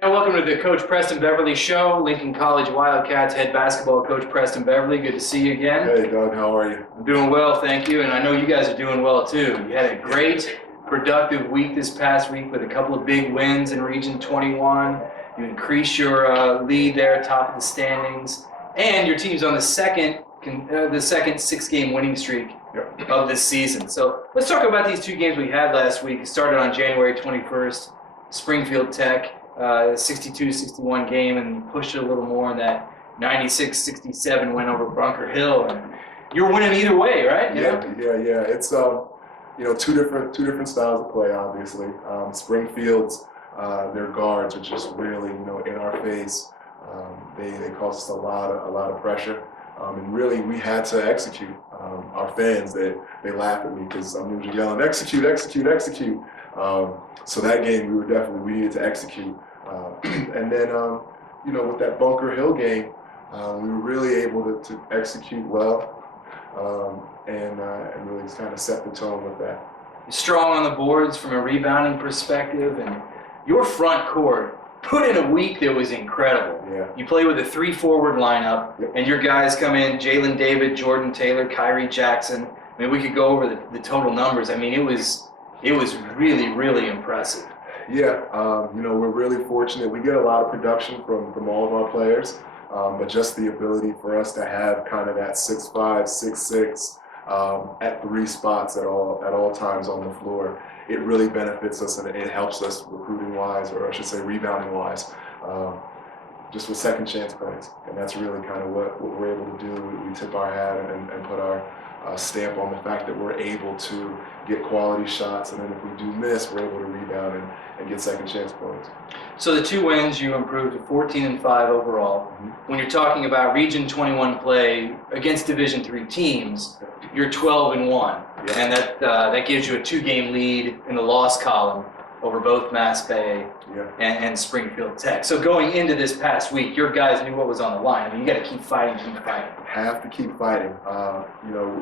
And welcome to the Coach Preston Beverly Show. Lincoln College Wildcats head basketball coach Preston Beverly. Good to see you again. Hey, Doug. How are you? I'm doing well, thank you. And I know you guys are doing well, too. You had a great, productive week this past week with a couple of big wins in Region 21. You increased your lead there, top of the standings. And your team's on the second six-game winning streak of this season. So let's talk about these two games we had last week. It started on January 21st, Springfield Tech. 62-61 game, and pushed it a little more in that 96-67 win over Bunker Hill. And you're winning either way, right? Yeah. It's two different styles of play. Obviously, Springfield's their guards are just really in our face. They cause us a lot of pressure, and really we had to execute. Our fans they laugh at me because I'm usually yelling execute. So that game we needed to execute. And then, with that Bunker Hill game, we were really able to execute well and really kind of set the tone with that. You're strong on the boards from a rebounding perspective, and your front court put in a week that was incredible. Yeah. You play with a 3-forward lineup, and your guys come in, Jalen David, Jordan Taylor, Kyrie Jackson. I mean, we could go over the total numbers. I mean, it was really, really impressive. Yeah, we're really fortunate. We get a lot of production from all of our players, but just the ability for us to have kind of that 6'5", 6'6", at 3 spots at all times on the floor, it really benefits us and it helps us recruiting-wise, or I should say rebounding-wise, just with second chance plays. And that's really kind of what we're able to do. We tip our hat and put our stamp on the fact that we're able to get quality shots, and then if we do miss, we're able to rebound and get second chance points. So the 2 wins, you improved to 14-5 overall. Mm-hmm. When you're talking about Region 21 play against Division III teams, you're 12-1, and that gives you a 2-game lead in the loss column over both Mass Bay and Springfield Tech. So going into this past week, your guys knew what was on the line. I mean, you got to keep fighting. Have to keep fighting.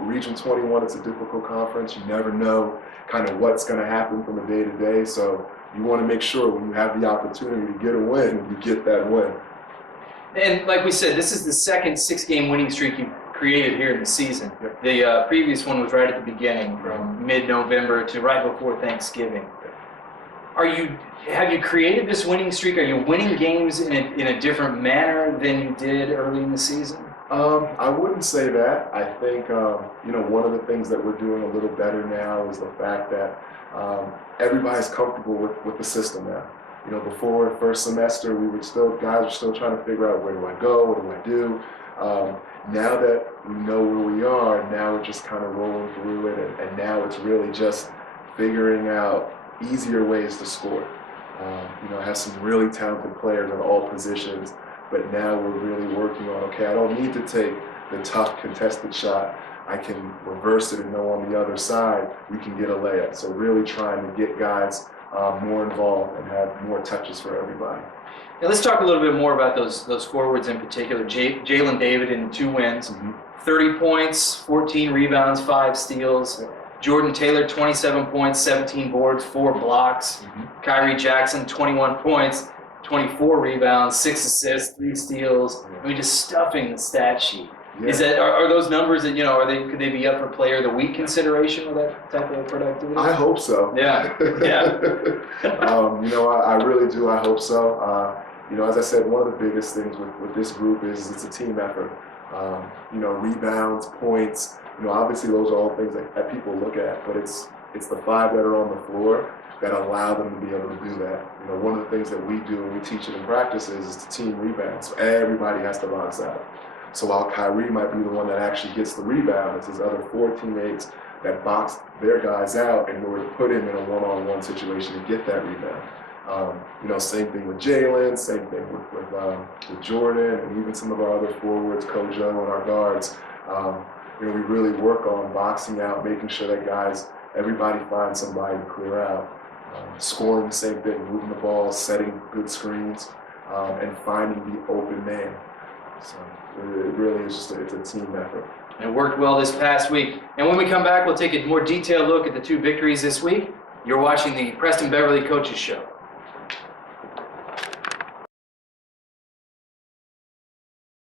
Region 21, it's a difficult conference. You never know kind of what's going to happen from a day to day. So you want to make sure when you have the opportunity to get a win, you get that win. And like we said, this is the second 6-game winning streak you created here in the season. Yep. The previous one was right at the beginning, from mid-November to right before Thanksgiving. Have you created this winning streak? Are you winning games in a different manner than you did early in the season? I wouldn't say that. I think, one of the things that we're doing a little better now is the fact that everybody's comfortable with the system now. Before first semester, guys were still trying to figure out, where do I go? What do I do? Now that we know where we are, now we're just kind of rolling through it, and now it's really just figuring out easier ways to score. Have some really talented players in all positions, but now we're really working on, okay, I don't need to take the tough contested shot. I can reverse it and know on the other side we can get a layup. So really trying to get guys more involved and have more touches for everybody. Now let's talk a little bit more about those forwards in particular. Jalen David in 2 wins, 30 points, 14 rebounds, 5 steals. Jordan Taylor, 27 points, 17 boards, 4 blocks. Kyrie Jackson, 21 points, 24 rebounds, 6 assists, 3 steals. I mean, just stuffing the stat sheet. Yeah. Are those numbers that could they be up for Player of the Week consideration with that type of productivity? I hope so. Yeah. I really do. I hope so. As I said, one of the biggest things with this group is it's a team effort. Rebounds, points. Obviously those are all things that people look at, but it's the 5 that are on the floor that allow them to be able to do that. One of the things that we do and we teach it in practice is the team rebound. So everybody has to box out. So while Kyrie might be the one that actually gets the rebound, it's his other 4 teammates that box their guys out in order to put him in a one-on-one situation to get that rebound. Same thing with Jalen, same thing with Jordan, and even some of our other forwards, Kojo and our guards. We really work on boxing out, making sure that everybody finds somebody to clear out. Scoring the same thing, moving the ball, setting good screens, and finding the open man. So it really is just it's a team effort. It worked well this past week. And when we come back, we'll take a more detailed look at the 2 victories this week. You're watching the Preston Beverly Coaches Show.